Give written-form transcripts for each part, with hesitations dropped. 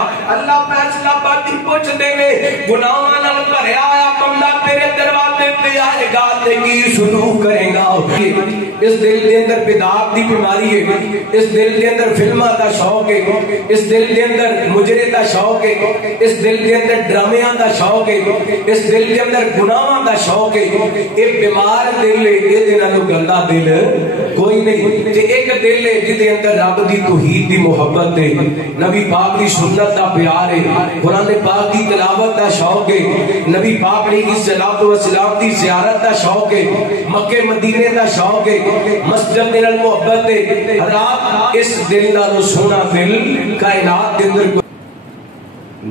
اللہ فیصلہ باتی پوچھ دے لے گناہاں نال بھریا آیا بندہ تیرے دروازے پہ آئے گا تے کی سلوک کرے گا. اس دل دے اندر بدعات دی بیماری ہے, اس دل دے اندر فلماں دا شوق ہے, اس دل دے اندر مجرے دا شوق ہے, اس دل دے اندر ڈرامیاں دا شوق ہے, اس دل دے اندر گناہاں دا شوق ہے. اے بیمار دل ہے, اے دے نالوں گندا دل کوئی نہیں. تے ایک دل ہے جدے اندر رب دی توحید دی محبت ہے, نبی پاک دی سنت دا پیار ہے, قرآن پاک دی تلاوت دا شوق ہے, نبی پاک علیہ الصلوۃ والسلام دی زیارت دا شوق ہے, مکے مدینے دا شوق ہے, مسجد نال محبت ہے. رات اس دل نالوں سونا دل کائنات دے اندر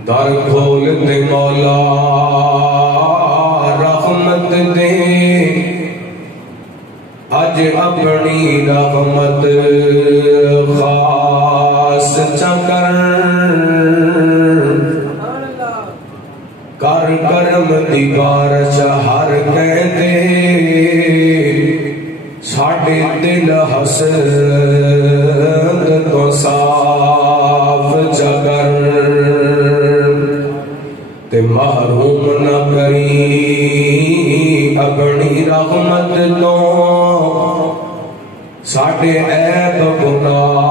در کھول دے مولا رحمت دے, اج اپنی رحمت خاص چکر کر کرم دی بارش ہر کہتے ساڑھے دل حسد تو صاف جگر تے محروم نہ کری اپنی رحمت تو ساڑھے عیب گناہ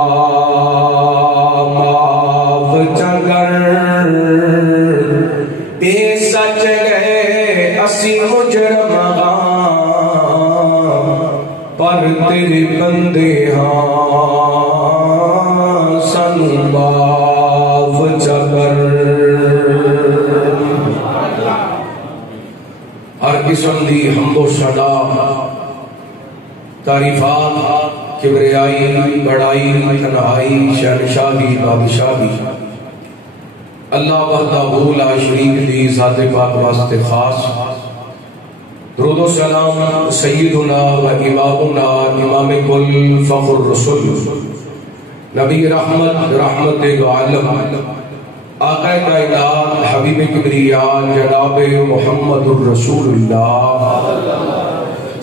معاف جگر. اے سچ گئے اسی مجرم ہاں پر تیرے بندے ہاں سنو معاف جگر. ہر قسم دی حمد و ثنا تعریفات کبریائی بڑائی تنہائی شہنشاہی بادشاہی اللہ وحدہ لا شریک دی ذات پاک واسطے خاص. درود و سلام سیدنا و امامنا امام کل فخر رسول نبی رحمت رحمت دو عالم آقا کائنات حبیب کبریاء جناب محمد الرسول اللہ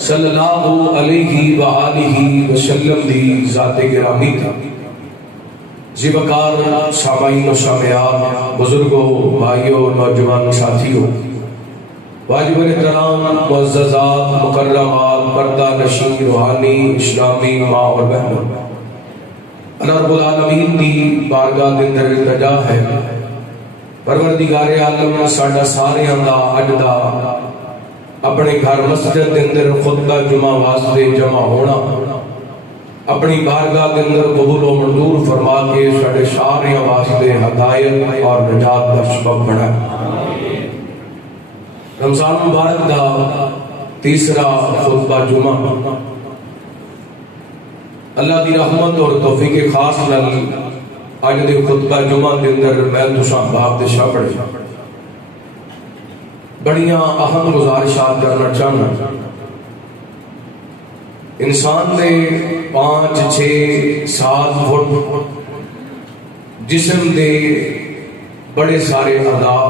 صلی اللہ علیہ وآلہ وسلم دی ذات گرامی تھا. زیبکار سامعین و سامعات بزرگوں بھائیوں نوجوان ساتھیوں واجب احترام معززات مکرمات پردہ نشین روحانی اسلامی ماں اور بہنوں, اللہ رب العالمین دی بارگاہ دے اندر التجا ہے پروردگار عالم ساڈا سارے دا اج دا اپنے گھر مسجد دے اندر خطبہ جمعہ واسطے جمع ہونا اپنی بارگاہ کے اندر قبول و منظور فرما کے ساڑھے سارے واسطے ہدایت اور نجات کا سبب بنا. رمضان مبارک دا تیسرا خطبہ جمعہ اللہ دی رحمت اور توفیق خاص نال اج دے خطبہ جمعہ دے اندر میں تساں باپ دے شاہ پڑھے بڑیاں اہم گزارشات کرنا چاہنا. انسان دے 5-6-7 فٹ جسم دے بڑے سارے اعضاء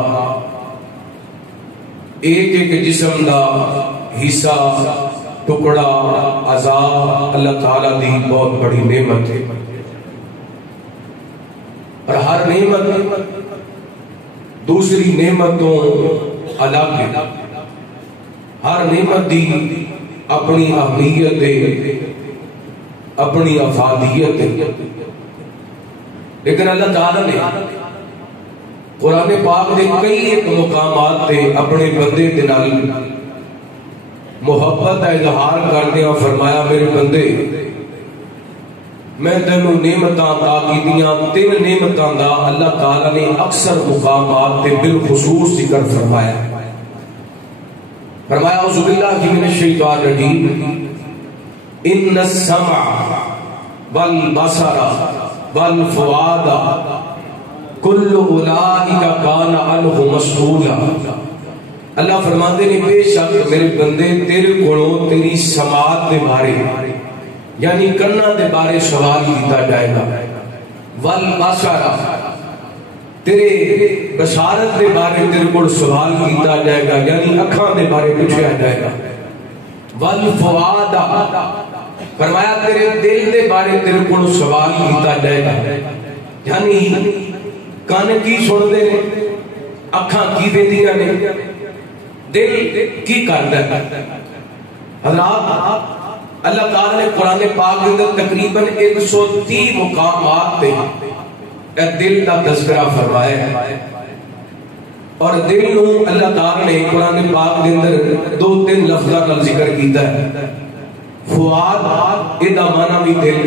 ایک ایک جسم دا حصہ ٹکڑا اعضاء اللہ تعالیٰ دی بہت بڑی نعمت ہے. اور ہر نعمت دوسری نعمتوں الگ ہے. ہر نعمت دی اپنی اہمیت ہے, اپنی افادیت ہے. لیکن اللہ تعالیٰ نے قرآن پاک دے کئی ایک مقامات تے اپنے بندے دے نال محبت کا اظہار کردیاں فرمایا میرے بندے میں تینوں نعمتاں عطا کیتیاں. 3 نعمتاں دا اللہ تعالیٰ نے اکثر مقامات تے بالخصوص ذکر فرمایا. فرمایا اعوذ باللہ من الشیطان الرجیم ان السمع والبصر والفؤاد کل اولئک کان عنہ مسئولا. اللہ فرماتے ہیں بے شک میرے بندے تیرے کولوں تیری سماعت دے بارے یعنی کناں دے بارے سوال کیتا جائے گا. والبصر تیرے بشارت دے بارے تیرے کو سوال کیتا جائے گا یعنی اکھاں دے بارے پوچھا جائے گا. والفؤاد فرمایا تیرے دل دے بارے تیرے کو سوال کیتا جائے گا یعنی کان کی سنتے ہیں، اکھاں کی ویندیاں نے، دل کی کردا ہے۔ حضرات اللہ تعالیٰ نے قرآن پاک کے اندر تقریباً 130 مقامات پہ دل کا تذکرہ فرمایا ہے، اور دل نو اللہ تعالیٰ نے قرآن پاک کے اندر 2-3 لفظاں کا ذکر کیتا ہے۔ فؤاد ادا معنی بھی دل،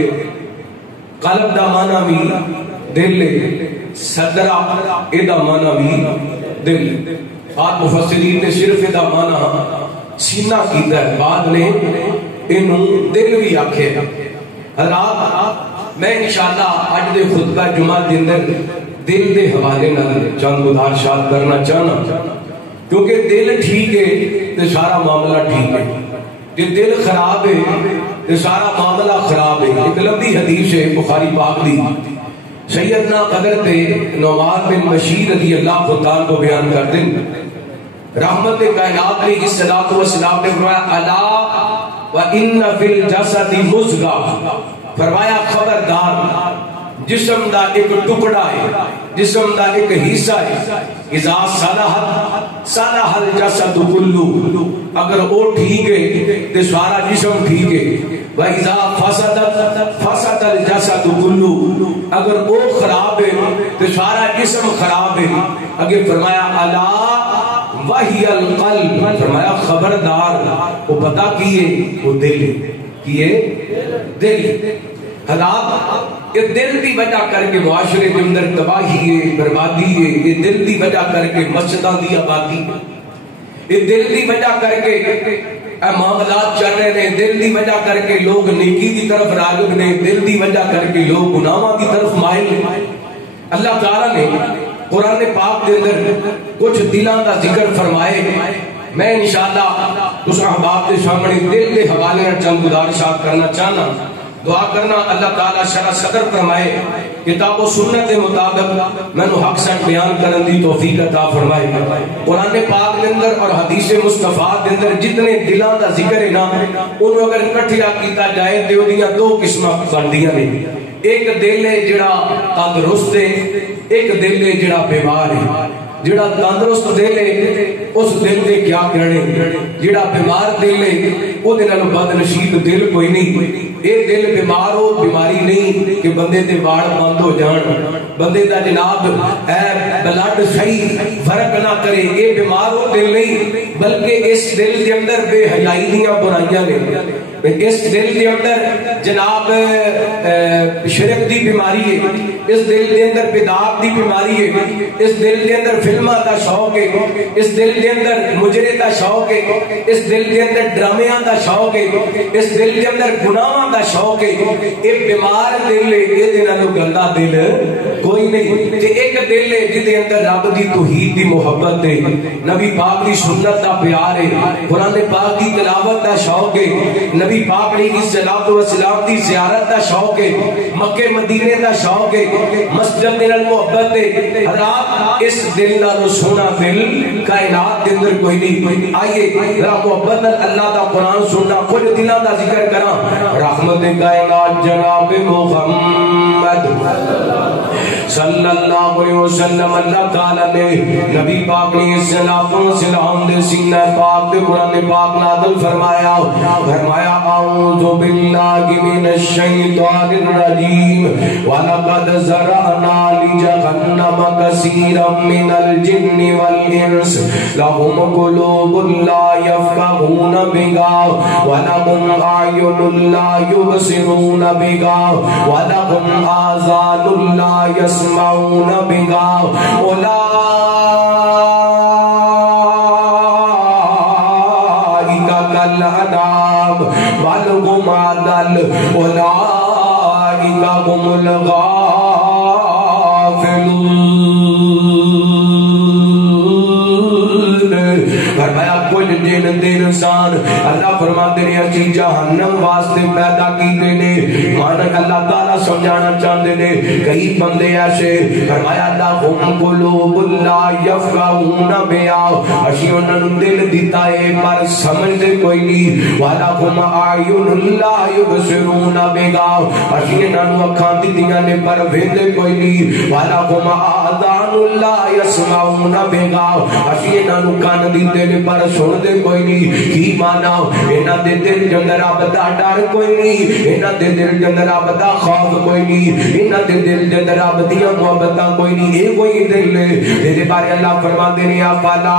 قلب دا معنی بھی دل، صدر ادا معنی بھی دل۔ بعد مفسرین نے صرف ادا معنی سینہ کیتا ہے، بعد نے انہوں دل بھی آکھے۔ حضرات میں انشاءاللہ آج دے خطبہ جمعہ دے اندر دل دے حوالے نال چند گزارشات کرنا چاہنا، کیونکہ دل ٹھیک ہے تو سارا معاملہ ٹھیک ہے، جے دل خراب ہے تو سارا معاملہ خراب ہے۔ ایک لمبی حدیث ہے بخاری پاک دی، سیدنا حضرت نعمان بن بشیر رضی اللہ عنہ کو بیان کر دیں، رحمت کائنات علیہ الصلوۃ والسلام نے فرمایا الا وان فی الجسد مضغہ، فرمایا خبردار جسم دا ایک ٹکڑا ہے، جسم دا ایک حصہ ہے، اذا صلحت صلح الجسد کلہ، اگر وہ ٹھیک ہے تو سارا جسم ٹھیک ہے، وَإِذَا فَسَدَتْ فَسَدَ الْجَسَدُ كُلُّهُ، اگر وہ خراب ہے تو سارا جسم خراب ہے۔ اگر فرمایا الا وَهِيَ الْقَلْبُ، فرمایا خبردار وہ پتہ کیے وہ دل کیے دل۔ حالات یہ دل دی وجہ کر کے معاشرے کے اندر تباہی ہے، بربادی ہے، یہ دل دی وجہ کر کے مسجداں دی آبادی، یہ دل دی وجہ کر کے معاملات چل رہے ہیں، دل دی وجہ کر کے لوگ نیکی دی طرف راغب نے، دل دی وجہ کر کے لوگ گناہاں دی طرف مائل ہیں۔ اللہ تعالیٰ نے قرآن پاک کے اندر کچھ دلوں کا ذکر فرمائے، میں انشاءاللہ اس احباب کے سامنے دل کے حوالے چند گزارشات کرنا چاہنا، دعا کرنا اللہ تعالیٰ شرح صدر فرمائے، کتاب و سنت کے مطابق میں نے حق سچ بیان کرن دی توفیق عطا فرمائے۔ قرآن پاک کے اندر اور حدیث مصطفیٰ کے اندر جتنے دلوں کا ذکر ہے نا، انہوں اگر کٹھیا کیتا جائے تو انہاں دو قسماں بندیاں نے، ایک دل ہے جڑا تندرست ہے، ایک دل ہے جڑا بیمار ہے۔ جڑا تندرست دل ہے اس دل دے کیا کرنے، جڑا بیمار دل ہے وہ دل بد نصیب دل کوئی نہیں۔ اے دل بیمار ہو بیماری نہیں کہ بندے دے واڑ بند ہو جان، بندے دا جناب بلڈ صحیح فرق نہ کرے، اے بیمار ہو دل نہیں، بلکہ اس دل دے اندر بے حیائی دیاں برائیاں نے، اس دل دے اندر جناب شرک دی بیماری ہے، اس دل دے اندر بدعات دی بیماری ہے، اس دل دے اندر فلماں دا شوق ہے، اس دل دے اندر مجرے دا شوق ہے، اس دل دے اندر ڈرامیاں دا شوق ہے، اس دل دے اندر گناہاں دا شوق ہے۔ ایک بیمار دل ہے، یہ دل نالوں گندا دل کوئی نہیں۔ تے ایک دل ہے جس دے اندر رب دی توحید دی محبت ہے، نبی پاک دی سنت دا پیار ہے، قرآن پاک دی تلاوت دا شوق ہے، نبی پاک علیہ الصلوۃ والسلام دی زیارت دا شوق ہے، مکے مدینے دا شوق ہے، مسجد نال محبت ہے۔ حضرات اس دل نالوں سونا دل کائنات کے اندر کوئی نہیں۔ آئیے ذرا محبت اللہ دا قرآن سننا، کچھ دلوں دا ذکر کراں۔ رحمت کائنات جناب محمد صلی اللہ علیہ وسلم، اللہ تعالیٰ نے نبی پاک علیہ السلام دے سینہ پاک دے قرآن پاک نازل فرمایا، فرمایا اعوذ باللہ من الشیطان الرجیم وَلَقَدْ زَرَعْنَا لِجَهَنَّمَ كَثِيرًا مِنَ الْجِنِّ وَالْإِنسِ لَهُمْ قُلُوبٌ لَا يَفْقَهُونَ بِهَا وَلَهُمْ أَعْيُنٌ لَا يُبْصِرُونَ بِهَا وَلَهُمْ آذَانٌ لَا يَسْمَعُونَ بِهَا أُولَئِكَ كَالْأَنْعَامِ بَلْ هُمْ أَضَلُّ أُولَئِكَ هُمُ الْغَافِلُونَ۔ فرمایا کچھ جن دے انسان اللہ فرماتے ہیں اسی جہنم واسطے پیدا کیتے نے، مانک اللہ تعالیٰ تعالیٰ سمجھانا چاہتے ہیں کئی بندے ایسے فرمایا لَهُمْ قُلُوبٌ لَا يَفْقَهُونَ بِهَا اسی انہوں نے دل دیتا ہے پر سمجھ دے کوئی نہیں وَلَهُمْ أَعْيُنٌ لَا يُبْصِرُونَ بِهَا اسی انہوں نے اکھاں دیتیاں نے پر ویندے کوئی نہیں وَلَهُمْ آذَانٌ لَا يَسْمَعُونَ بِهَا اسی انہوں نے کان دیتے نے پر سن دے کوئی نہیں کی مانا انہاں دے دل دے اندر رب دا ڈر کوئی نہیں انہاں دے دل دے اندر رب دا خوف کوئی نہیں انہاں دے دل دے اندر رب دیاں محبتاں کوئی نہیں اے کوئی دل ہے میرے بارے اللہ فرماتے ہیں افلا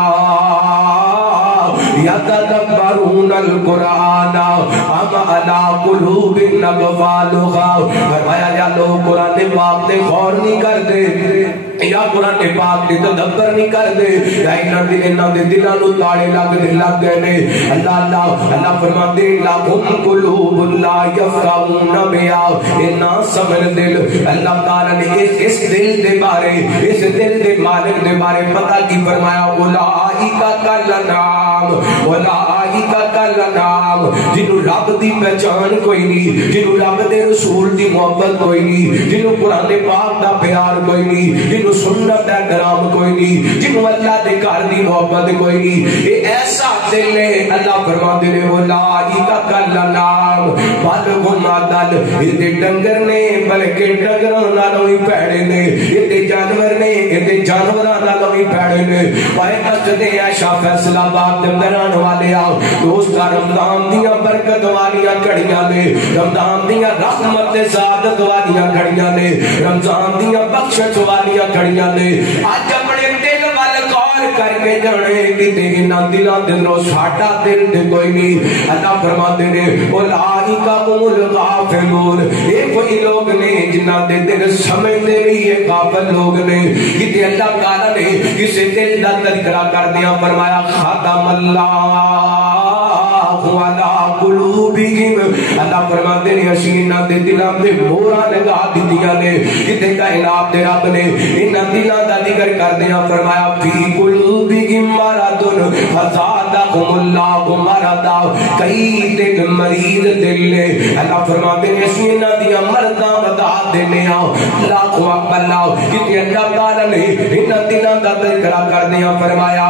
یتدبرون القرآن ام علی قلوب اقفالها فرمایا یا لوگ قرآن پاک تے غور نہیں کرتے یا قرآن پاک تے تدبر نہیں کرتے یا انہاں دے دلاں نوں تاڑے لگ گئے نے اللہ فرماتے ہیں لَهُمْ قُلُوبٌ لَا يَفْقَهُونَ بِهَا اے نا سمجھ دل اللہ تعالی نے اس دل دے بارے اس دل دے مالک دے بارے پتہ کی فرمایا اولئک کالانعام اولئک کالانعام جنہوں رب دی پہچان کوئی نہیں جنہوں رب دے رسول دی محبت کوئی نہیں جنہوں قرآن پاک دا پیار کوئی نہیں جنہوں سنت دا کرام کوئی نہیں جنہوں اللہ دے گھر دی محبت کوئی نہیں اے ایسا دل ہے اللہ فرماتے ہیں اولئک کالانعام بل ہم اضل اے ڈنگر نے بلکہ ڈنگراں نالوں ہی پیڑے نے اے جانور نے اے جانوراں نالوں ہی پیڑے نے پائے کسدے عائشہ فیصلہ آباد دے اندر آن والے آؤ دوست رمضان دیاں برکت والیاں گھڑیاں نے رمضان دیاں رحمت سعادت والیاں گھڑیاں نے رمضان دیاں بخشش والیاں گھڑیاں نے اج اپنے دل وال غور کر کے جانے کتے انہاں دلاں دے اندروں ساڈا دل تے کوئی نہیں اللہ فرماتے ہیں اولئک هم الغافلون اے کوئی لوگ نے جنہاں دے دل سمجھتے نہیں یہ غافل لوگ نے کتے اللہ تعالی نے کسے دل دا تذکرہ کر دیا فرمایا ختم اللہ علی قلوبہم اللہ فرماتے ہیں اسی انہاں دے دلاں تے مہراں لگا دتیاں نے کتے کائنات دے رب نے انہاں دلاں دا ذکر کر دیا فرمایا فی قلوبہم مرض فزادہم اللہ مرضا کئی دل مریض دل نے اللہ فرماتے ہیں اسی انہاں دیاں مرضاں بتا دینے آؤ اللہ اکبر اللہ کتے اللہ تعالی نے انہاں دلاں دا ذکر کر دیا فرمایا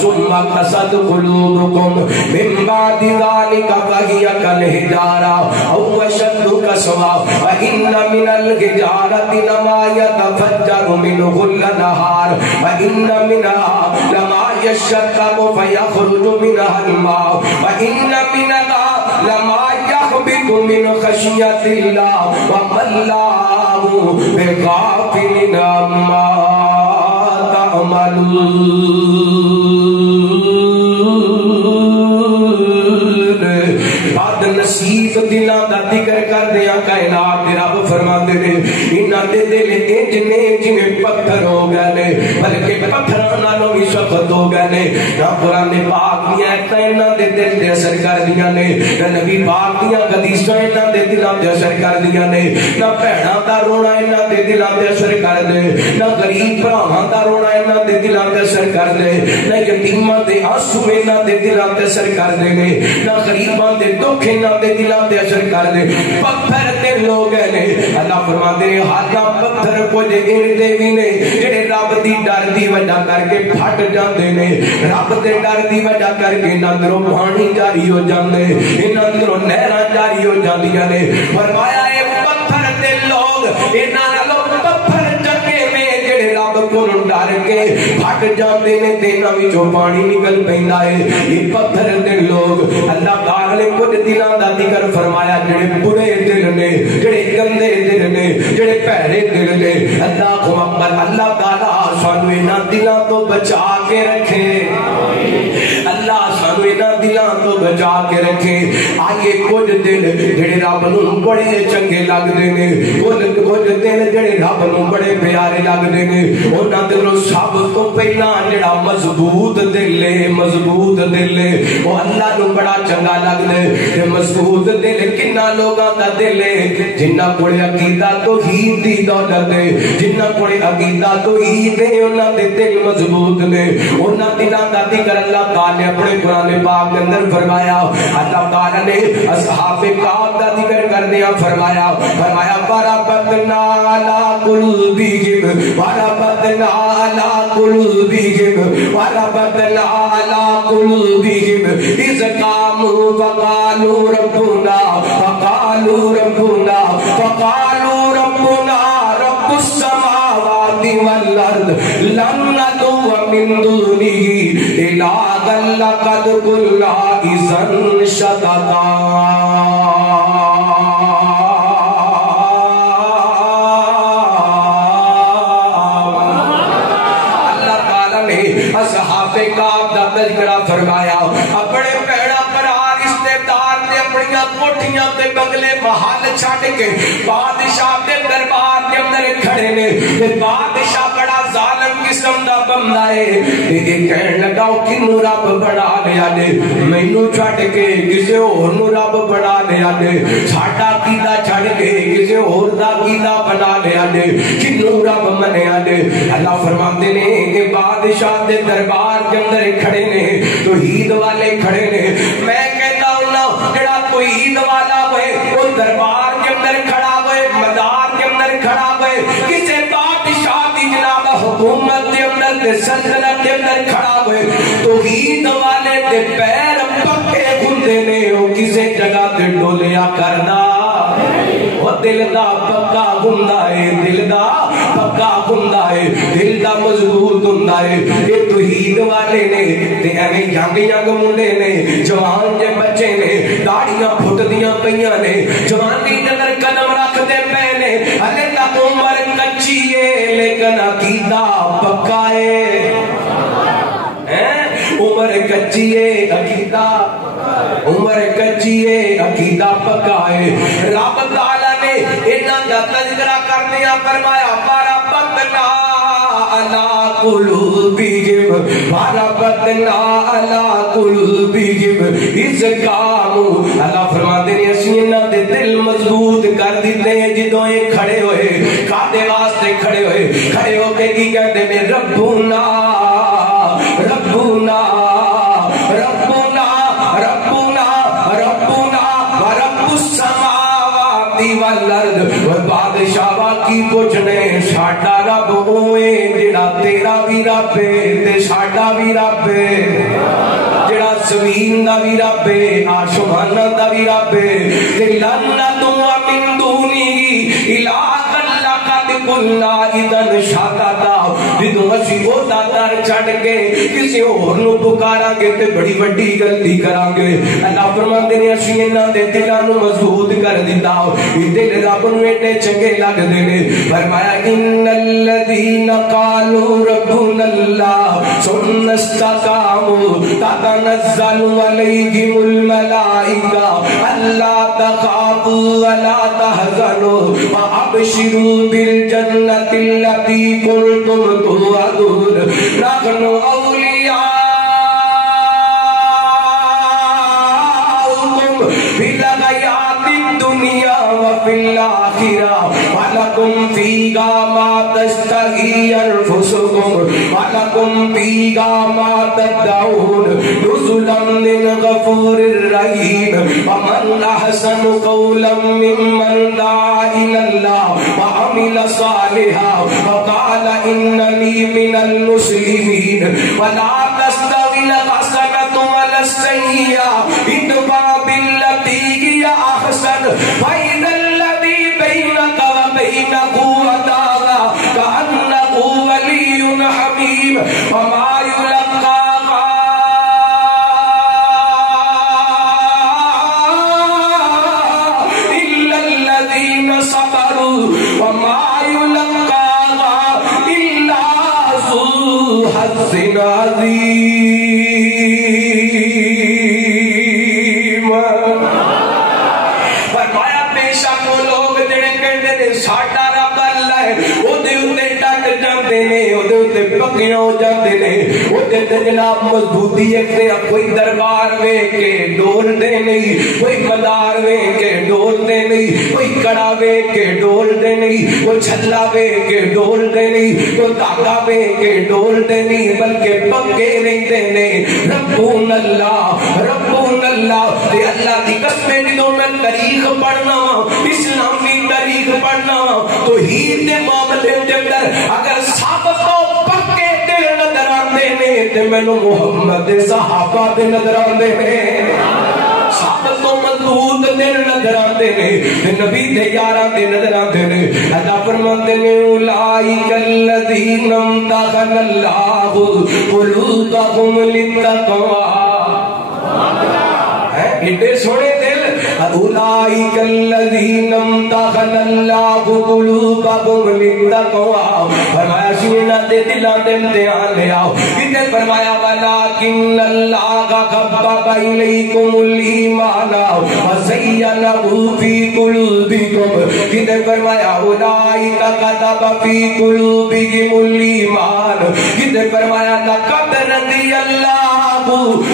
ثم قست قلوبکم من بعد ذلك فهي كالحجارة أو أشد قسوة وإن من الحجارة لما يتفجر منه الأنهار وإن منها لما يشقق فيخرج منها الماء وإن منها لما يهبط من خشية الله وما الله بغافل عما تعملون نصیب دلاں دا ذکر کر دیا کائنات دے رب فرماندے نے انہاں دے دل انج نے جویں پتھر ہو گئے نے بلکہ پتھراں نالوں بھی سخت ہو گئے نے نہ قرآن پاک دی آیتاں انہاں دے دل تے اثر کر دیاں نے نہ نبی پاک دیاں حدیثاں انہاں دے دلاں تے اثر کر دیاں نے نہ بھیڑاں دا رونا انہاں دے دلاں تے اثر کر دے نہ غریب بھراواں دا رونا انہاں دے دلاں تے اثر کر دے نہ یتیماں دے آنسو انہاں دے دلاں تے اثر کر دے نے نہ غریباں دے دکھ انہاں دے دلاں تے اثر کر دے پتھر تے لوگ نے اللہ فرماتے ہیں ہاتھاں پتھر کچھ اردے بھی نے جڑے رب دی ڈر دی وجہ کر کے پھٹ جاندے نے رب دے ڈر دی وجہ کر کے اندروں پانی جاری ہو جاندے انہاں اندروں نہراں جاری ہو جاندیاں نے فرمایا اے پتھر تے لوگ انہاں نالوں پتھر چکے میں جڑے رب کو ڈر کے پھٹ جاندے نے تے انہاں وچوں پانی نکل پیندا ہے یہ پتھر تے لوگ اللہ تعالی نے کچھ دلاں دا ذکر فرمایا جڑے برے دل نے جڑے گندے دل نے جڑے پیڑے دل نے اللہ اکبر اللہ تعالی سانو انہاں دلاں تو بچا کے رکھے اللہ سانو انہاں دلاں تو بچا کے رکھے آئیے کچھ دل جڑے رب نوں بڑے چنگے لگدے نے کچھ دل جڑے رب نوں بڑے پیارے لگدے نے انہاں دلوں سب تو پہلا جڑا مضبوط دل ہے مضبوط دل ہے وہ اللہ نوں بڑا چنگا لگدا ہے مضبوط دل کنا لوگاں دا دل ہے جنہاں کول عقیدہ توحید دی دولت ہے جنہاں کول عقیدہ توحید ہے انہاں دے دل مضبوط نے انہاں دلاں دا ذکر اللہ تعالی اپنے قرآن پاک پاک کے اندر فرمایا اللہ تعالیٰ نے اصحاب کعب کا ذکر کر دیا فرمایا وَرَبَطْنَا عَلَىٰ قُلُوبِهِمْ وَرَبَطْنَا عَلَىٰ قُلُوبِهِمْ وَرَبَطْنَا عَلَىٰ قُلُوبِهِمْ إِذْ قَامُوا فَقَالُوا رَبُّنَا رَبُّ السَّمَاوَاتِ وَالْأَرْضِ لَن نَّدْعُوَ مِن دُونِهِ إِلَٰهًا لَّقَدْ قُلْنَا إِذًا شَطَطًا اصحاب کعب دا تذکرہ فرمایا اپنے پیڑا پرا رشتے دار نے اپنی کوٹھیاں تے بنگلے محل چھڈ کے بادشاہ دے دربار دے اندر کھڑے نے تے بادشاہ بڑا ظالم قسم دا بندہ ہے تے کہن لگا کینو رب بنا لیا نے مینوں چھڈ کے کسے ہور نو رب بنا لیا نے ساڈا عقیدہ چھڈ کے کسے ہور دا عقیدہ بنا لیا نے کینو رب منیا نے اللہ فرماتے نے کہ بادشاہ دے دربار کے اندر کھڑے نے توحید والے کھڑے نے میں کہتا ہوں نا جڑا توحید والا ہوئے وہ دربار کے اندر کھڑا ہوئے مدار کے اندر کھڑا ہوئے کسی بادشاہ کی جناب حکومت کے اندر تے سلطنت کے اندر کھڑا ہوئے توحید والے تے پیر پکے ہوندے نے وہ کسی جگہ تے ڈولیا کرنا وہ دل دا پکا ہوندا ہے دل دا پکا ہوندا ہے دل دا مضبوط ہوندا ہے یہ توحید والے نے تے ایویں جنگ منڈے نے جوان دے بچے نے داڑیاں پھٹدیاں پیاں نے جوانی دے اندر قدم رکھدے پے نے ہلے تک عمر کچی ہے لیکن عقیدہ پکا ہے عمر کچی ہے عقیدہ عمر کچی ہے عقیدہ پکا ہے رب تعالیٰ نے انہاں دا تذکرہ کرنیا فرمایا وَرَبَطْنَا عَلَىٰ قُلُوبِهِمْ وَرَبَطْنَا عَلَىٰ قُلُوبِهِمْ إِذْ قَامُوا اللہ فرماتے ہیں اسی انہاں دے دل مضبوط کر دیتے ہیں جدوں یہ کھڑے ہوئے کادے واسطے کھڑے ہو کے کی کہتے ہیں ربنا ربنا ربنا ربنا ربنا ورب السماوات والارض اور بادشاہ کی پوچھنے ساڈا رب ہوئے جڑا تیرا بھی رب ہے تے ساڈا بھی رب ہے جڑا زمین دا بھی رب ہے آسمان دا بھی رب ہے تے لن ندعو من دونہ الہا قلنا اذن شاططا جدوں اسی او دا در چھڈ کے کسی ہور نو پکاراں گے تے بڑی بڑی غلطی کراں گے اللہ فرماندے نے اسی انہاں دے دلاں نو مضبوط کر دتا دل رب نو ایڈے چنگے لگدے نے فرمایا ان الذين قالوا ربنا الله ثم استقاموا تتنزل عليهم الملائكه الا تخافوا ولا تحزنوا وابشروا بالجنة التي كنتم توعدون نحن أولياؤكم في الحياة الدنيا وفي الآخرة ولكم فيها ما تشتهي أنفسكم ولكم فيها ما تدعون نزلا من غفور رحيم ومن أحسن قولا ممن دعا إلى الله وعمل صالحا وقال إنني من المسلمين ولا تستوي الحسنة ولا السيئة ادفع بالتي هي أحسن فإذا الذي بينك وبينه عداوة كأنه ولي حميم وما يلقاها إلا الذين صبروا وما يلقاها إلا ذو حظ عظيم فرمایا بے شک وہ لوگ جڑے کہندے نے ساڈا رب اللہ ہے او دے اوتے ڈٹ جاندے نے او دے اوتے پکے ہو جاتے نے وہ تے جناب مضبوطی ایک کوئی دربار وے کے ڈول دے نہیں کوئی مدار وے کے ڈول دے نہیں کوئی کڑا وے کے ڈول دے نہیں کوئی چھلا وے کے ڈول دے نہیں کوئی دھاگا وے کے ڈول دے نہیں بلکہ پکے نہیں دینے ربون اللہ تے اللہ دی قسم جدوں میں تاریخ پڑھنا اسلامی تاریخ پڑھنا توحید دے معاملے دے اندر اگر ثابت ہو پکے دل نظر آندے نے تے مینوں محمد دے صحابہ دے نظر آندے نے ثابت و مضبوط دل نظر آندے نے تے نبی دے یاراں دے نظر آندے نے اللہ فرماندے نے اولئک الذین امتحن اللہ قلوبهم للتقوی ایڈے سونے دل اولئک الذین امتحن اللہ قلوبهم للتقوی فرمایا سینہ دے دلاں دے امتحان لے آؤ کتے فرمایا ولکن اللہ حبب الیکم الایمان وزینہ فی قلوبکم کتے فرمایا اولئک کتب فی قلوبکم الایمان کتے فرمایا لقد رضی اللہ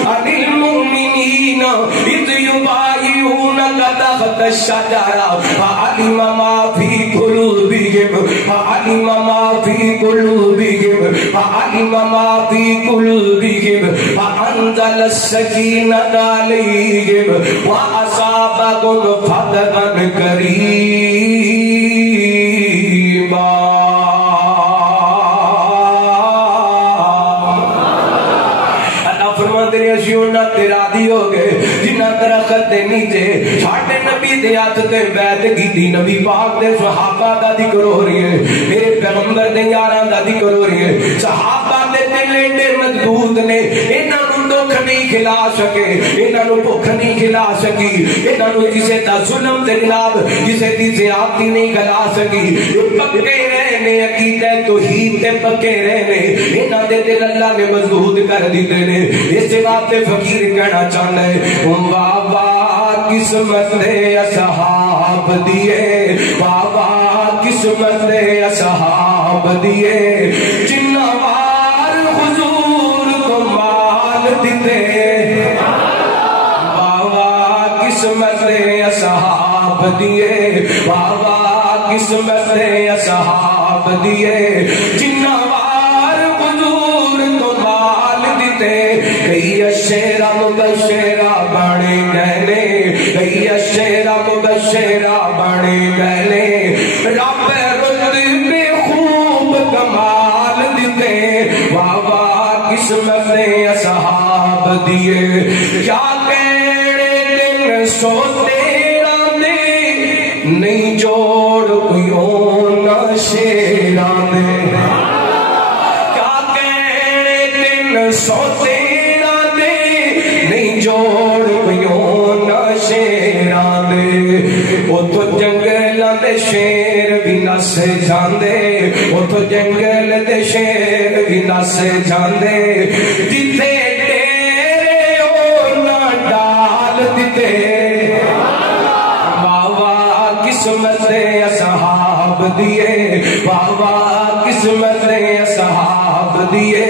عن المؤمنین اذ یبایعونک تحت الشجرہ فعلم ما فی قلوبہم فعلم ما فی قلوبہم فعلم ما فی قلوبہم فانزل السکینۃ علیہم واصابہم فتحا قریبا تیرا دی ہو گئے جنہ درخت دے نیچے چھاٹے نبی دے ہاتھ تے بیعت کیتی نبی پاک دے صحابہ دا ذکر ہو رہی ہے میرے پیغمبر دے یاراں دا ذکر ہو رہی ہے صحابہ دے دل ایڈے مضبوط نے انہاں نوں دکھ نہیں کھلا سکے انہاں نوں بھوک نہیں کھلا سکی انہاں نوں کسے دا ظلم تے جناب کسے دی زیادتی نہیں کھلا سکی پکے رہنے عقیدہ توحید تے پکے رہنے انہاں دے دل اللہ نے مضبوط کر دیتے نے اس بات تے فقیر کہنا چاہنا ہے بابا قسمت دے اصحاب دیے بابا قسمت دے اصحاب دیے جنہ وار حضور کو مال دیتے بابا قسمت دے اصحاب دیے بابا قسمت دے اصحاب دیے جنہ وار حضور کو مال دیتے کئی اشیرہ مبشرہ بڑے گہنے کئی اشیرہ مبشرہ بڑے گہنے رب رتب پہ خوب کمال دیتے بابا قسمت نے اصحاب دیے کیا کہنے دن سوتے راندے نہیں جوڑ کوئی نہ شیراندے کیا کہنے دن سوتے جوڑ پیوں نہ شیران دے وہ تو جنگل دے شیر بھی نس جاندے وہ تو جنگل دے شیر بھی نس جاندے جتے ڈیرے او نہ ڈال دیتے بابا قسمت دے اصحاب دیے بابا قسمت دے اصحاب دیے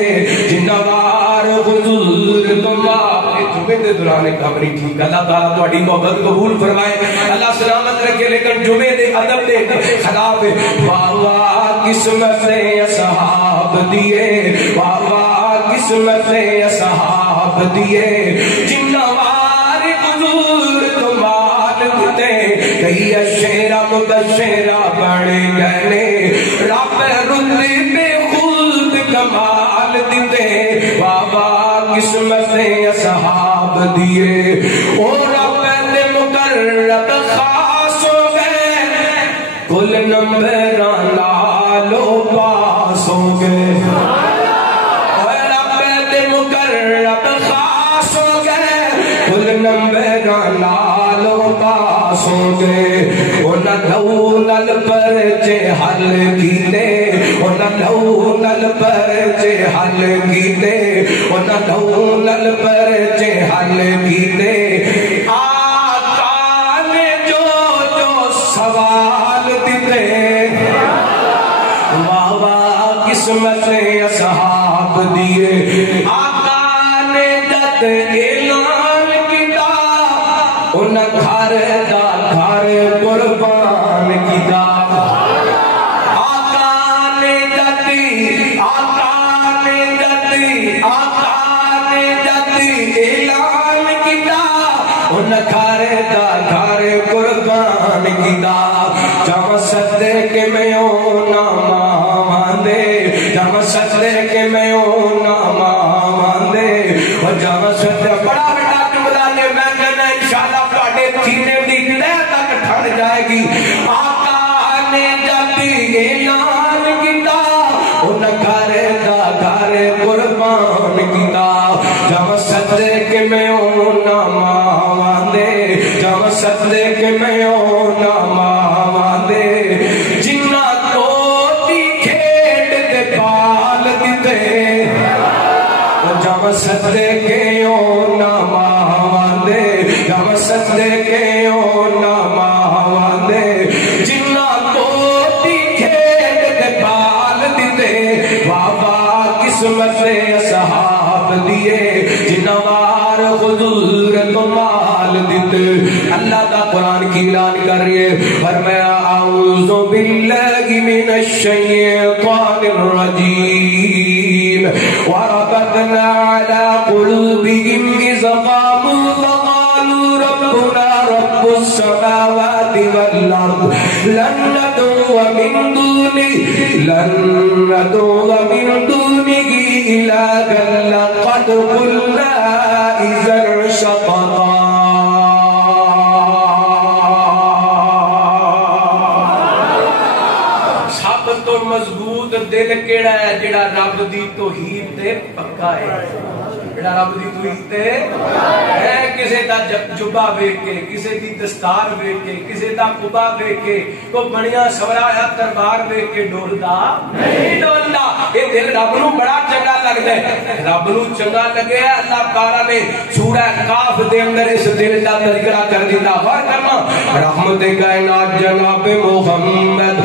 جنوار حضور تمہارے جمعے دے دوران قبری ٹھیک اللہ تعالیٰ تہاڈی محبت قبول فرمائے اللہ سلامت رکھے لیکن جمعے دے ادب دے خلاف بابا قسمت دے اصحاب دیے بابا قسمت دے اصحاب دیے جنہ وار حضور تمہار دیتے کئی اشیرہ مبشرہ بڑے گہنے رب رتب پہ خود کمال دیتے بابا قسمت نے اصحاب دیے اور رب دے مقرب خاص ہو گئے کل نمبران لالو پاس ہو گئے اور رب دے مقرب خاص ہو گئے کل نمبران لالو پاس ہو گئے انہاں دھونل پر جے حل کیتے انہاں دھونل پر جے حل کیتے انہاں دھونل پر جے حل کیتے آقا نے جو جو سوال دیتے بابا قسمت اصحاب دیے آقا نے جت اعلان کیتا ان گھر دا گھر قربان کیتا گھر دا گھر قربان کیتا جم سدے کے میں نہ ماندے جم سدے کے میں نہ ماندے اور جم سدے بڑا بڑا جملہ نے میں کہنا انشاءاللہ تواڈے سینے دی تہ تک ٹھڑ جائے گی آقا نے جب اعلان کیتا ان گھر دا گھر قربان کیتا جم سدے کے میں نہ جم سدے کے میں نہ ماندے جنہ توتی کھیڑ دے پال دیتے جم سدے کے نہ ماندے جم سدے کے نہ ماندے جنہ توتی کھیڑ دے پال دیتے بابا قسمت اصحاب دیے جنہ وار حضور کمال دیتے اللہ کا قرآن کی اعلان کر رہی ہے فرمایا اعوذ باللہ من الشیطان الرجیم وربطنا على قلوبهم اذ قاموا فقالوا ربنا رب السماوات والارض لن ندعو من دونه إلها لقد قلنا إذا شططا سب تو مضبوط دل کیڑا ہے جڑا رب دی توحید تے پکا ہے جڑا رب دی توحید تے ہے کسے دا جبا ویکھ کے کسے دی دستار ویکھ کے کسے دا قبا ویکھ کے کو بڑیاں سورایا دربار ویکھ کے ڈولدا نہیں ڈولدا اے دل رب نو بڑا چنگا لگدا ہے رب نو چنگا لگے اللہ تعالی نے سورہ کاف دے اندر اس دل دا تذکرہ کر دیتا غور کرنا رحمت کائنات جناب محمد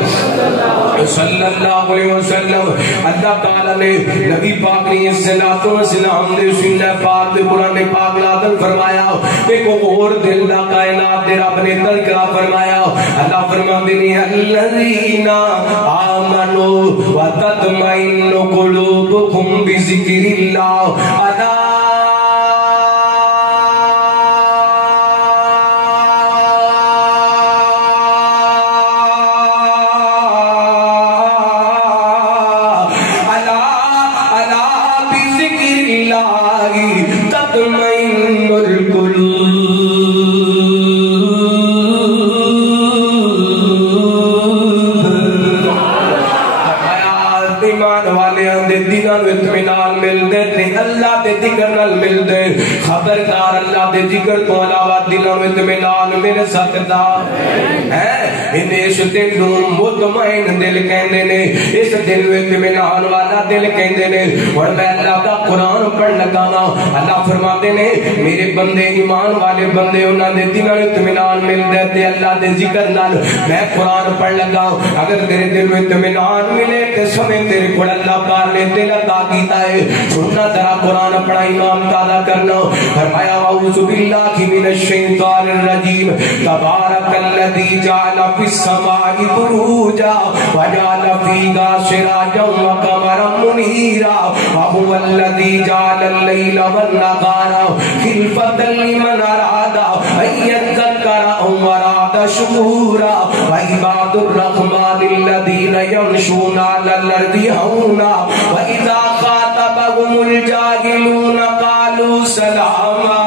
صلی اللہ علیہ وسلم اللہ تعالی نے نبی پاک نے الصلوۃ والسلام دے سینہ پاک دے قرآن پاک نازل فرمایا ایک اور دل دا کائنات دے رب نے تذکرہ فرمایا اللہ فرماتے ہیں الذین آمنوا وتطمئن قلوبهم بذکر اللہ الا خبردار اللہ دے ذکر تو علاوہ دلوں میں اطمینان مل سکتا ہے اس دل نو مطمئن دل کہندے نے اس دل میں اطمینان والا دل کہندے نے اور میں اللہ کا قرآن پڑھ لگا نا اللہ فرماتے نے میرے بندے ایمان والے بندے انہاں دے دلوں میں اطمینان ملدا تے اللہ دے ذکر نال میں قرآن پڑھ لگا اگر تیرے دل میں اطمینان ملے تے سمے تیرے کو اللہ پاک نے دل عطا کیتا ہے سننا ذرا قرآن پڑھا امام تعالی کرنا فرمایا اعوذ باللہ من الشیطان الرجیم تبارک الذی جعل فی السماء بروجا وجعل فیہا سراجا وقمرا منیرا وهو الذی جعل اللیل والنہار خلفۃ لمن اراد ان یذکر او اراد شکورا وعباد الرحمن الذین یمشون علی الارض ہونا واذا خاطبهم الجاهلون قالوا سلاما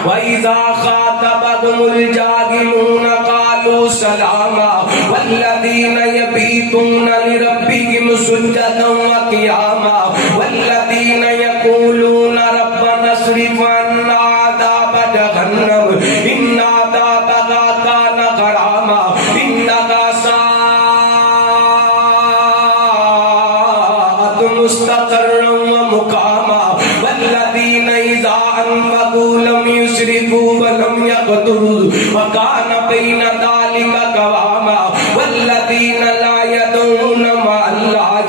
وَإِذَا خَاطَبَهُمُ الْجَاهِلُونَ قَالُوا سَلَامًا وَالَّذِينَ يَبِيتُونَ لِرَبِّهِمْ سُجَّدًا وَقِيَامًا وَالَّذِينَ يَقُولُونَ رَبَّنَا اصْرِفْ عَنَّا عَذَابَ جَهَنَّمَ إِنَّ عَذَابَهَا كَانَ غَرَامًا إِنَّهَا سَاءَتْ مُسْتَقَرًّا وَمُقَامًا وَالَّذِينَ إِذَا أَنفَقُوا لَمْ يُسْرِفُوا وَلَمْ يَقْتُرُوا وَكَانَ بَيْنَ ذَلِكَ قَوَامًا وَالَّذِينَ لَا يَدْعُونَ مَعَ اللَّهِ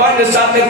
5-7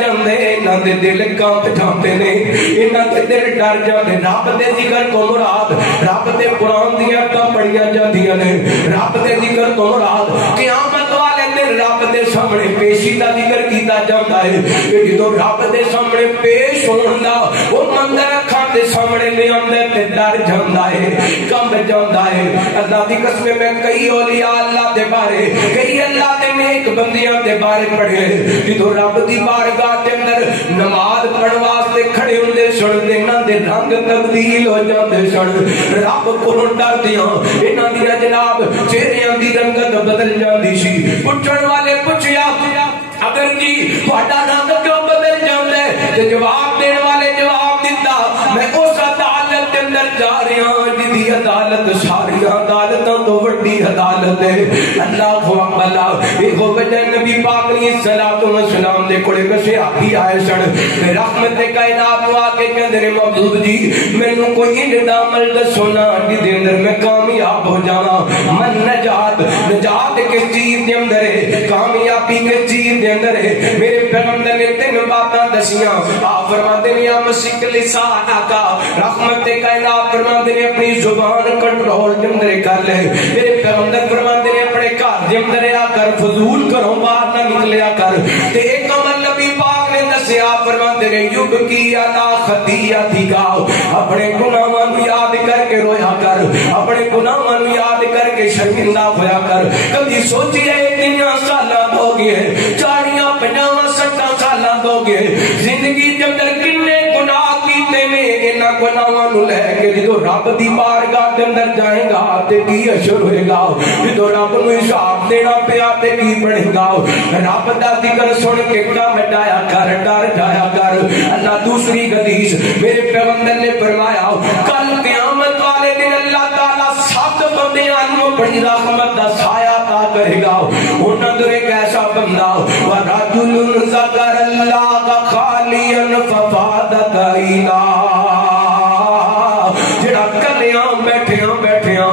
جاندے انہاں دے دل کانپ جاندے نے انہاں دے دل ڈر جاندے رب دے ذکر تو مراد رب دے قرآن دی آیتاں پڑھیاں جاندیاں نے رب دے ذکر تو مراد قیامت والے دن رب دے سامنے پیشی دا ذکر کیتا جاندا ہے کہ جدوں رب دے سامنے پیش ہوندا او مندر اکھاں دے سامنے لے آندے تے ڈر جاندا ہے کمب جاندا ہے اللہ دی قسم میں کئی اولیاء اللہ دے بارے کئی اللہ دے نیک بندیاں دے بارے پڑھے جدوں رب دی بارگاہ دے اندر نماز پڑھن واسطے کھڑے ہوندے سن تے انہاں دے رنگ تبدیل ہو جاندے سن رب کولوں ڈردیاں انہاں دی جناب چہریاں دی رنگت بدل جاندی سی پوچھن والے پوچھیا اگر جی تہاڈا رنگ کیوں بدل جاندا ہے تے جواب دین والے جواب دتا میں اس عدالت کے اندر جا رہا ہوں جدی عدالت ساری عدالتوں تو وڈی عدالت ہے اللہ اکبر یہ ہو وجہ نبی پاک علیہ الصلوۃ والسلام دے کولے کسے آپی آئے سن رحمت کائنات وا کے کہندے نے محبوب جی مینوں کوئی انج دا عمل دسو نا جدے اندر میں کامیاب ہو جاواں من نجات کس چیز دے اندر ہے کامیابی کس چیز دے اندر ہے میرے پیغمبر نے تین باتاں دسیاں آپ فرماتے ہیں یا مسیک لسان کا رحمت کائنات فرماتے ہیں اپنی زبان کنٹرول دے اندر کر لے میرے پیغمبر فرماتے ہیں اپنے گھر دے اندر آ کر فضول کرو باہر نہ نکلیا کر تے ایک عمل نبی پاک نے دسیا فرماتے ہیں یوب کی الا خطیئتی کا اپنے گناہاں نو یاد کر کے رویا کر اپنے گناہاں نو یاد کر کے شرمندہ ہویا کر کبھی سوچئے اتنا سالاں ہو گئے 40 50 60 سالاں ہو گئے زندگی دے اندر کنے گناہ کیتے نے انہاں گناہاں نو لے کے جدوں رب دی بارگاہ دے اندر جائے گا تے کی اشر ہوئے گا جدوں رب نو حساب دینا پیا تے کی بنے گا رب دا ذکر سن کے کام ڈایا کر ڈر جایا کر اللہ دوسری حدیث میرے پیغمبر نے فرمایا کل قیامت والے دن اللہ تعالی 7 بندیاں نو بڑی رحمت دا سایہ عطا کرے گا انہاں دے ایک ایسا بندہ ورجل ذکر اللہ خالیا ففادت عینا جڑا کلیاں بیٹھیاں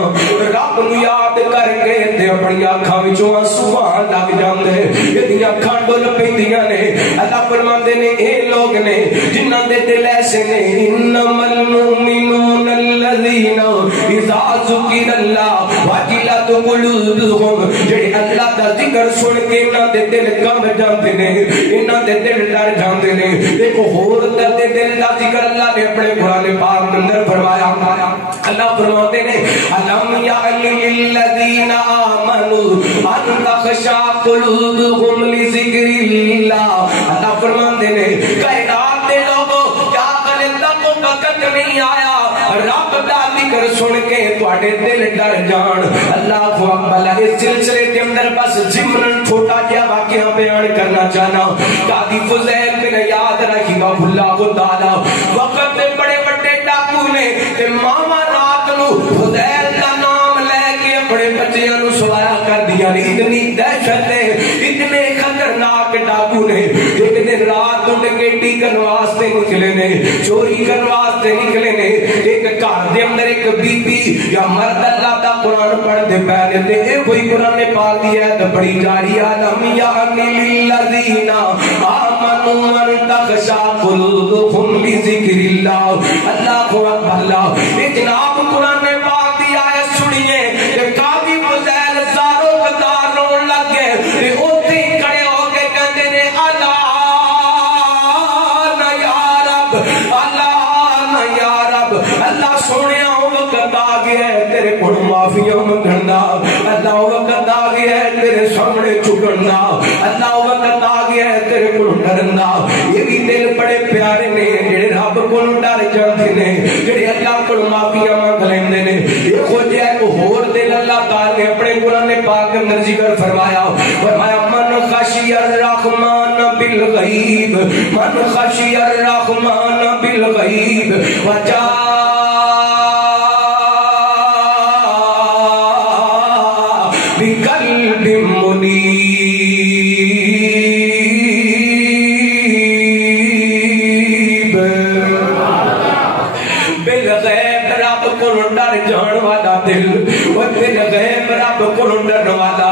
رب نو یاد کر کے تے اپنی اکھاں وچوں آنسو لگ جاندے ایدیاں اکھاں ڈل پیندیاں نے اللہ فرماندے نے اے لوگ نے جنہاں دے دل ایسے نے انما المؤمنون الذین اذا ذکر اللہ وجلت قلوبهم جڑے اللہ دا ذکر سن کے انہاں دے دل کمب جاندے نے انہاں دے دل ڈر جاندے نے ایک ہور دے دل دا ذکر اللہ نے اپنے قرآن پاک کے اندر فرمایا اللہ فرماتے نے الم یعلم للذین آمنوا ان تخشع قلوبهم لذکر اللہ اللہ فرماتے نے کائنات دے لوگوں کیا کل تک وقت نہیں آیا رب دا ذکر سن کے تواڈے دل ڈر جان اللہ اکبر اس سلسلے دے اندر بس ضمن چھوٹا جہا واقعہ بیان کرنا چاہنا قاضی فضیل بن یاد رحمہ اللہ تعالی وقت دے بڑے بڑے ڈاکو نے تے ماما رات نو فضیل دا نام لے کے اپنے بچیاں نو سوایا کر دیا نے اتنی دہشت ہے اتنے خطرناک ڈاکو نے ایک دن رات نو ڈکیٹی کرن واسطے نکلے نے چوری کرن واسطے نکلے نے ایک گھر دے اندر ایک بی بی یا مرد اللہ دا قرآن پڑھ دے پہلے تے اے کوئی قرآن پاک دی ہے بڑی جاری عالم یعنی للذین آمنوا ان تخشع قلوبهم لذکر اللہ اللہ اکبر اے جناب قرآن پاک دی آیت سنیے کہ قاضی فضیل زاروں قطار رون لگ گئے تے اوتھے کھڑے ہو کے کہندے نے اللہ نہ یا رب اللہ سونے وقت آ گیا ہے تیرے کو معافیاں منگن دا اللہ وقت آ گیا ہے تیرے سامنے چکن دا اللہ وقت آ گیا ہے تیرے کو ڈرن دا یہ بھی دل بڑے پیارے نے جڑے رب کو ڈر جاندے نے جڑے اللہ کو معافیاں منگ لیندے نے یہ کچھ ہے کو ہور دل اللہ تعالی نے اپنے قرآن پاک کے اندر ذکر فرمایا من خشی الرحمن بالغیب من خشی الرحمن بالغیب وجا بقلب منیب بالغیب رب کو ڈر جان والا دل بالغیب رب کو ڈرن والا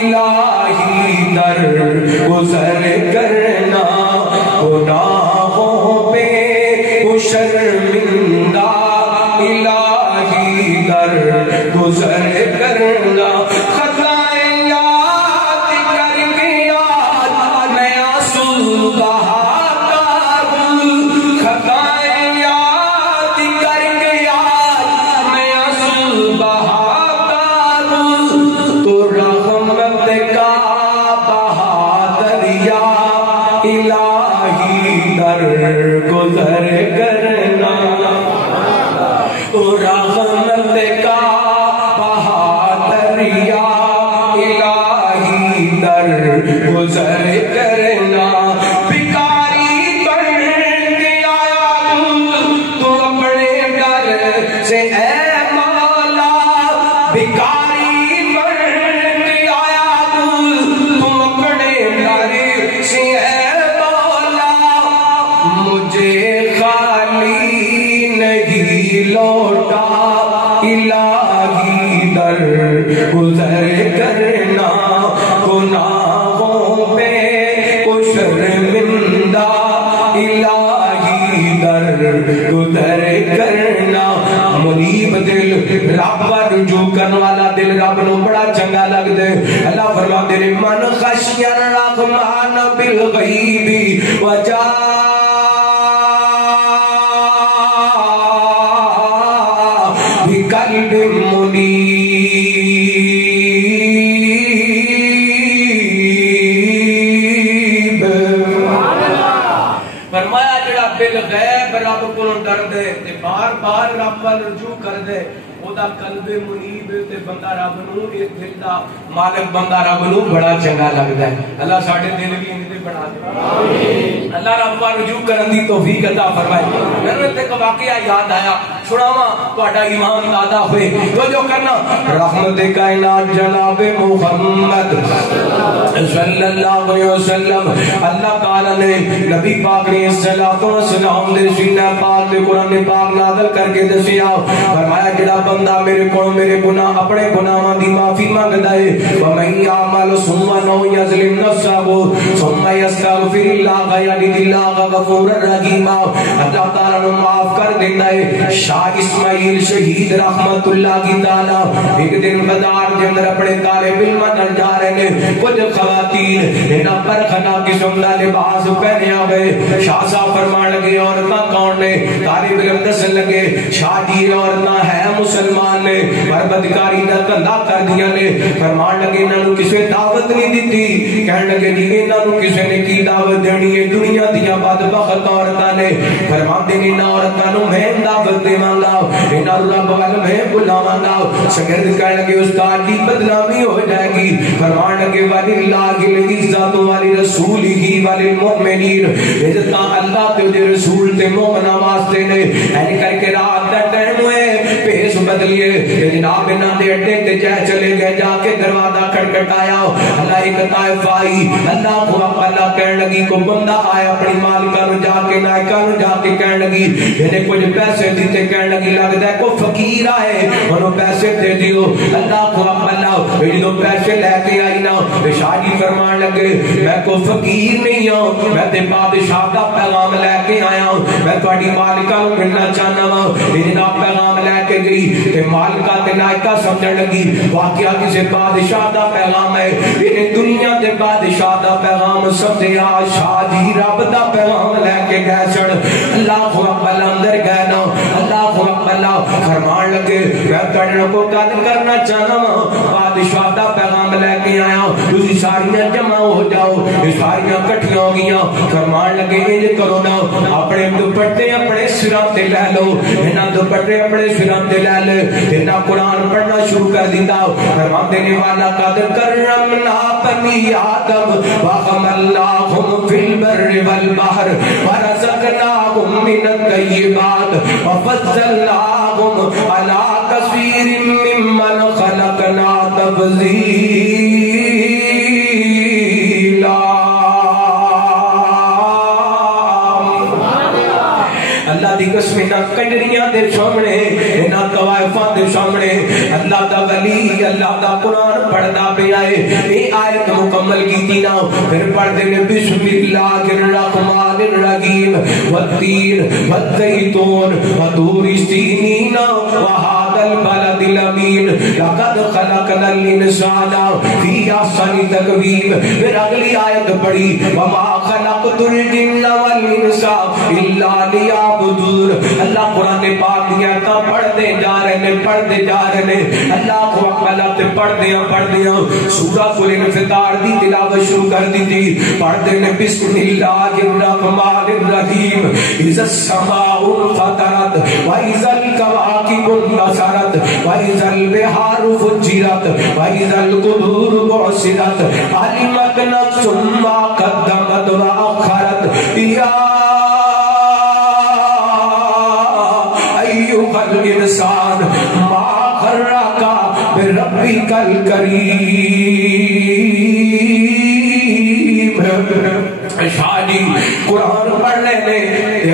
الہی در گزر کرنا گناہوں پہ شرمندہ الہی در گزر کرنا خطائیں یاد کر کے یاد نیا بہاتا ہوں خطائیں یاد کر کے یاد نیا بہاتا ہوں تو رحمت کا بہا دریا الہی در گزر کرنا تو رحمت کا بہا دریا الہی در گزر کرنا بھکاری بن کے آیا تو اپنے گھر سے اے مولا بھکاری بن کے آیا تو اپنے گھر سے اے مولا مجھے خالی نہیں لوٹا الہی در گزر کرنا گناہوں پہ شرمندہ الہی در گزر کرنا منیب دل رب پر رجوع کرنے والا دل رب نو بڑا چنگا لگ دے اللہ فرما دے من خشی الرحمن بالغیب وجاء بقلب منیب فرمایا جڑا بالغیب رب کو ڈر دے تے بار بار رب ول رجوع کر دے او دا قلب منیب تے بندہ رب نو اس دل دا مالک بندہ رب نو بڑا چنگا لگدا ہے اللہ ساڈے دل بھی ان دے بنا دے آمین اللہ رب ول رجوع کرن دی توفیق عطا فرمائے میں تے ایک واقعہ یاد آیا سناواں تہاڈا ایمان دادا ہوئے تو جو کرنا رحمت کائنات جناب محمد صلی اللہ علیہ وسلم اللہ تعالی نے نبی پاک نے صلوات و سلام دے سینہ پاک تے قرآن پاک نازل کر کے دسیا فرمایا جڑا بندہ میرے کول میرے گناہ اپنے گناہاں دی معافی مانگدا ہے ومن یعمل ثم نو یظلم نفسه ثم یستغفر اللہ یجد اللہ غفور الرحیم اللہ تعالی نے معاف کر دیندا ہے شاہ اسماعیل شہید رحمت اللہ کی تعالی ایک دن بازار دے اندر اپنے طالب علم نال جا رہے ہیں کچھ خواتین انہاں پر خنا قسم دا لباس پہنے ہوئے شاہ صاحب فرمان لگے عورتاں کون نے طالب علم دسن لگے شاہ جی عورتاں ہے مسلمان نے پر بدکاری دا دھندا کر دیا نے فرمان لگے انہاں نو کسے دعوت نہیں دتی کہن لگے جی انہاں نو کسے نے کی دعوت دینی ہے دنیا دیاں بدبخت عورتاں نے فرماندے نے انہاں عورتاں نو میں دعوت دیواں گا انہاں رب ول میں بلاواں گا شاگرد کہن لگے استاد دی بدنامی ہو جائے گی فرمان لگے وللہ العزت ولرسولہ وللمؤمنین عزت اللہ تے دے رسول تے مومناں واسطے نے این کر کے رات دا ٹائم ہوئے پیش بدلیے جناب انہاں دے اڈے تے چلے گئے جا کے دروازہ کھٹکھٹایا اللہ ایک طائف آئی اللہ اللہ کہن لگی کو بندہ آیا اپنی مالکہ نو جا کے نائکہ نو جا کے کہن لگی انہیں کچھ پیسے دیتے کہن لگی لگتا ہے کوئی فقیر آئے انہوں پیسے دے دیو اللہ کو اللہ جو پیسے لے کے آئی نا شاہی فرمان لگے میں کوئی فقیر نہیں ہوں میں تے بادشاہ کا پیغام لے کے آیا ہوں میں تھوڑی مالکہ نو ملنا چاہنا ہوں انہاں پیغام لے کے گئی تے مالکہ تے نائکہ سمجھن لگی واقعہ کسی بادشاہ دا پیغام ہے انہیں دنیا دے بادشاہ دا پیغام سمجھیا شاہ جی رب دا پیغام لے کے گئے چڑھ اللہ اکبر اندر گئے نا اللہ اکبر فرمان لگے میں تڑنے کو قد کرنا چاہنا بادشاہ دا پیغام لے کے آیا تسی ساریاں جمع ہو جاؤ یہ ساریاں کٹھیاں ہو گیا فرمان لگے انج کرو نا اپنے دوپٹے اپنے سراں تے لے لو انہاں دوپٹے اپنے سراں تے لے لے انہاں قرآن پڑھنا شروع کر دیندا فرمان دینے والا قد کرمنا بنی آدم وحملناہم فی البر والبحر ورزقناہم من الطیبات وفضلناہم علی کثیر ممن خلقنا تفضیلا اللہ دی قسم نہ کنجریاں دے سامنے نہ طوائفاں دے سامنے اللہ دا ولی اللہ دا قرآن پڑھدا پیا ہے یہ آیت مکمل کیتی نا پھر پڑھدے نے بسم اللہ الرحمن الرحیم والتین والزیتون وطور سینین وهذا البلد الامین لقد خلقنا الانسان فی احسن تقویم. پھر اگلی آیت پڑھی وما خلقت الجن والانس الا لیعبدون. اللہ قرآن پاک کی آیات پڑھتے جا رہے ہیں اللہ کو اکبر پڑھتے ہیں سورہ الانفطار دی تلاوت شروع کر دی تھی پڑھتے ہیں بسم اللہ الرحمن الرحیم اذا السماء انفطرت واذا الكواكب انتثرت واذا البحار فجرت واذا القبور بعثرت علمت نفس ما قدمت واخرت یا ایھا الانسان ما غرک بربک الکریم. شادی قرآن پڑھ لینے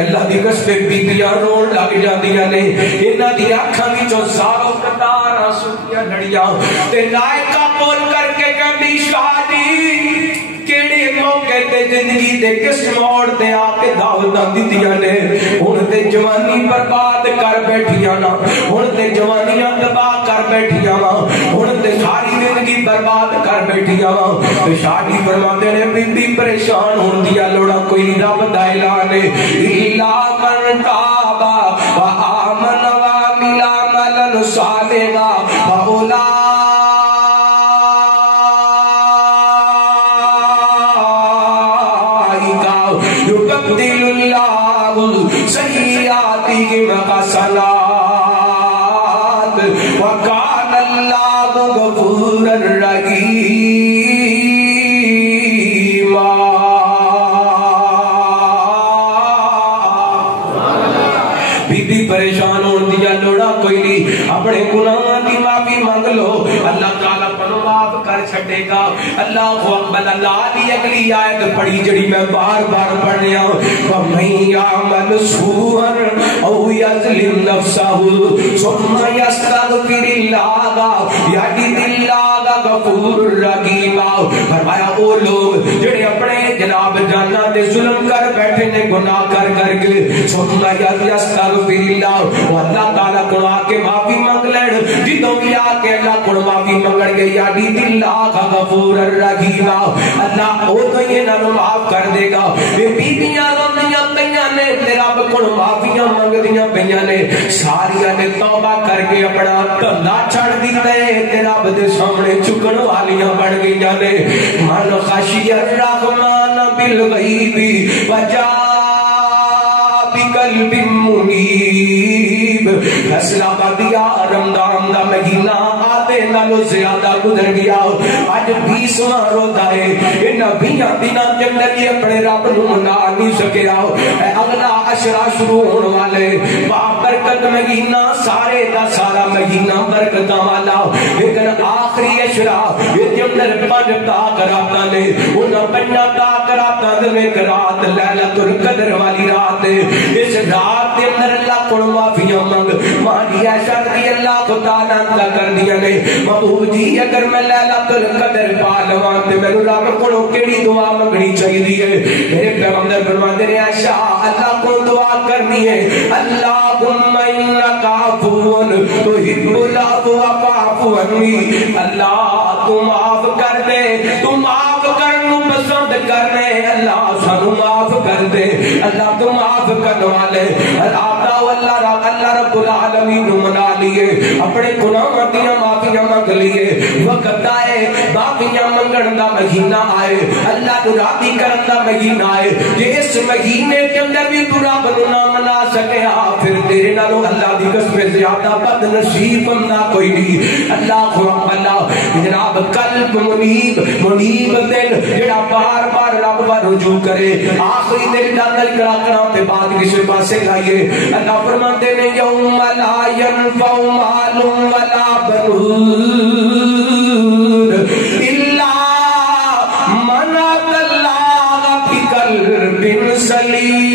اللہ دی قسم بیبیاں رون لگ جاندیاں نے انہاں دی اکھاں وچوں سارو قطار آنسوئیاں لڑیاں تے نائکہ بول کر کے کہندی شادی کیڑے موقع تے زندگی دے کس موڑ تے آ کے دعوتاں دتیاں نے ہن تے جوانی برباد کر بیٹھیاں نا ہن تے جوانیاں تباہ کر بیٹھیاں وا ہن تے ساری زندگی برباد کر بیٹھیاں وا تے شادی فرماندے نے بی بی پریشان ہون دیا لوڑا کوئی رب دا اعلان ہے الا من تاب و آمن و عمل عملا صالحا فاولئک یبدل اللہ سیئاتہم حسنات وکان اللہ غفورا رحیما. پریشان ہون دیا لوڑا کوئی نہیں اپنے گناہاں دی معافی مانگ لو اللہ تعالیٰ پنو معاف کر چھٹے گا. اللہ اکبر. اللہ دی اگلی آیت پڑھی جڑی میں بار بار پڑھ رہا ہوں وَمَن يَعْمَلْ سُوءًا أَوْ يَظْلِمْ نَفْسَهُ ثُمَّ يَسْتَغْفِرِ اللَّهَ يَجِدِ اللَّهَ غَفُورًا رَحِيمًا. فرمایا وہ لوگ جڑے اپنے جناب جانا تے ظلم کر بیٹھے نے گناہ کر کے ثُمَّ يَسْتَغْفِرِ اللَّهُ وہ اللہ تعالیٰ کو آ کے معافی مانگ لین جدوں بھی آ کے اللہ کو معافی منگن گے یَجِدِ اللَّهَ غَفُورًا رَحِيمًا. اللہ او تو یہ نہ معاف کر دے گا. یہ بیبیاں روندیاں پیاں نے تے رب کو معافیاں منگدیاں پیاں نے ساریاں نے توبہ کر کے اپنا دھندا چھڑ دتا ہے تے رب دے سامنے جھکن والیاں بن گئیاں نے. من خشی الرحمن بالغیب وجاء بقلب منیب. فیصلہ بدیا رمضان دا مہینہ آتے نالو زیادہ گزر گیا اج 20واں روزہ ہے ان 20 دنوں کے اندر یہ اپنے رب نو منا نہیں سکیا. اگلا عشرہ شروع ہونے والے برکت مہینہ سارے دا سارا مہینہ برکتاں والا لیکن آخری عشرہ یہ اندر 5 تاکراتاں نے ان 5 تاکراتاں دے ایک رات لیلۃ القدر والی رات ہے. اس رات کے اندر اللہ کو معافیاں مانگ مانی عائشہ رضی اللہ تعالیٰ عنہ کر دیا نے محبوب جی اگر میں لیلۃ القدر پا لواں تے میں رب کو کیڑی دعا منگنی چاہیے ہے. میرے پیغمبر فرماتے ہیں عائشہ اللہ کو دعا کرنی ہے اللہم انک عفو تحب العفو فاعف عنی. اللہ تو معاف کر دے تو معاف کرنو پسند کرنے اللہ سانو معاف کر دے اللہ تو معاف کرنے والے. اللہ رب العالمین منا لیے اپنے گناہاں دیاں معافیاں مانگ لیے. وقت آئے معافیاں منگن دا مہینہ آئے اللہ تو راضی کرن دا مہینہ آئے. جے اس مہینے کے اندر بھی تو رب نو نہ منا سکیا پھر تیرے نالوں اللہ دی قسم زیادہ بد نصیب بندہ کوئی نہیں. اللہ اللہ جناب قلب منیب دل جڑا بار بار رب ور رجوع کرے آخری دل دا دل کرا تے بعد کسی پاسے لائیے. اللہ فرماتے نے یوم لا ينفع مال ولا بنون الا من اتى الله بقلب سلیم.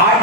8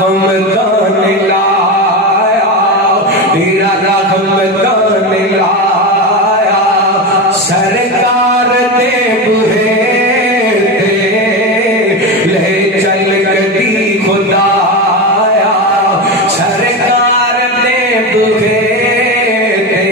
رحم دان لایا، تیرا رحم دان لایا، سرکار دے بوہے تے لے چل گئی خدایا، سرکار دے بوہے تے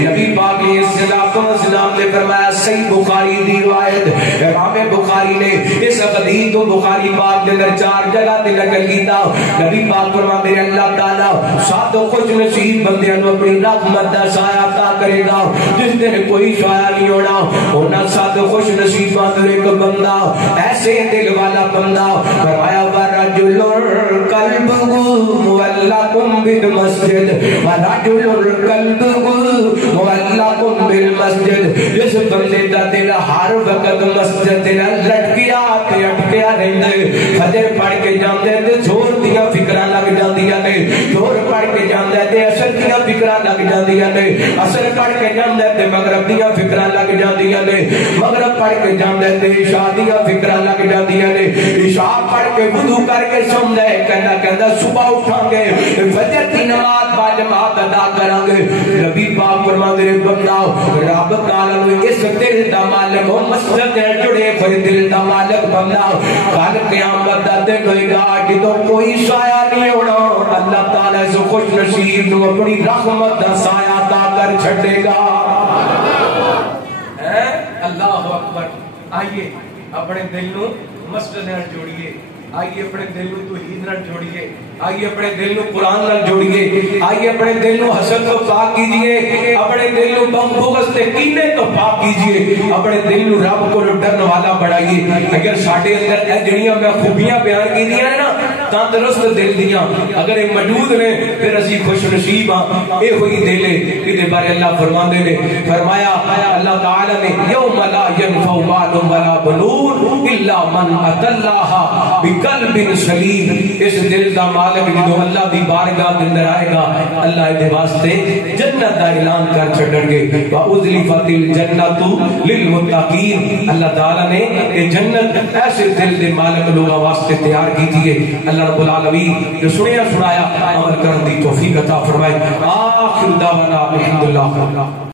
نبی پاک علیہ السلام نے فرمایا، صحیح بخاری دی روایت، امام بخاری نے اس حدیث کو بخاری پاک کے اندر 4 جگہ تے نقل کیتا۔ نبی پاک فرما میرے اللہ تعالی سات و خوش نصیب بندیاں نو اپنی رحمت دا سایہ عطا کرے گا، جس دن کوئی سایہ نہیں ہونا، انہاں سات و خوش نصیباں دا ایک بندہ، ایسے دل والا بندہ، فرمایا ورجل قلبہ معلق بالمسجد، ورجل قلبہ معلق بالمسجد، جس بندے دا دل ہر وقت مسجد لٹکیا تے اٹکیا رہندا ہے، فجر پڑھ کے جاندے تے زور دیاں فکراں لگ جاندیاں نے، زور پڑھ کے جاندے تے عصر دیاں فکراں لگ جاندیاں نے، عصر پڑھ کے جاندے تے مغرب دیاں فکراں لگ جاندیاں نے، مغرب پڑھ کے جاندے تے عشاء دیاں فکراں لگ جاندیاں نے، عشاء پڑھ کے وضو کر کے سوندا ہے، کہندا صبح اٹھاں گے فجر دی نماز با جماعت ادا کراں گے۔ نبی پاک فرماندے نے بندہ رب تعالی اس دل دا مالک ہو، مسجد نال جڑے ہوئے دل دا مالک بندہ، کل قیامت دا دن ہوئے گا جدوں کوئی سایہ نہیں ہونا، اللہ تعالی اس خوش نصیب نو اپنی رحمت دا سایہ عطا کر چھڈے گا۔ اللہ اکبر۔ آئیے اپنے دل نو مسجد نال جوڑیے، آئیے اپنے دل نو توحید نال جوڑیے، آئیے اپنے دل نو قرآن نال جوڑیے، آئیے اپنے دل نو حسد تو پاک کیجئے، اپنے دل نو بغض تے کینے تو پاک کیجئے، اپنے دل نو رب کو ڈرن والا بنائیے۔ اگر ساڈے اندر اے جڑیاں میں خوبیاں بیان کیتیاں ہیں نا تندرست دل دیاں، اگر یہ موجود نے پھر اسی خوش نصیب ہاں۔ اے ہوئی دل ہے کہ بارے اللہ فرماندے نے، فرمایا اللہ تعالی نے یوم لا ينفع مال ولا بنون الا من اتى الله بقلب سلیم، اس دل دا مالک جدوں اللہ دی بارگاہ دے اندر آئے گا، اللہ دے واسطے جنت دا اعلان کر چھڈن گے، وَأُزْلِفَتِ الْجَنَّةُ لِلْمُتَّقِينَ، اللہ تعالی نے یہ جنت ایسے دل دے مالک لوگوں واسطے تیار کی ہے۔ اللہ رب العالمین جو سنیا سنایا عمل کرن دی توفیق عطا فرمائے۔ آخر دعوانا الحمدللہ۔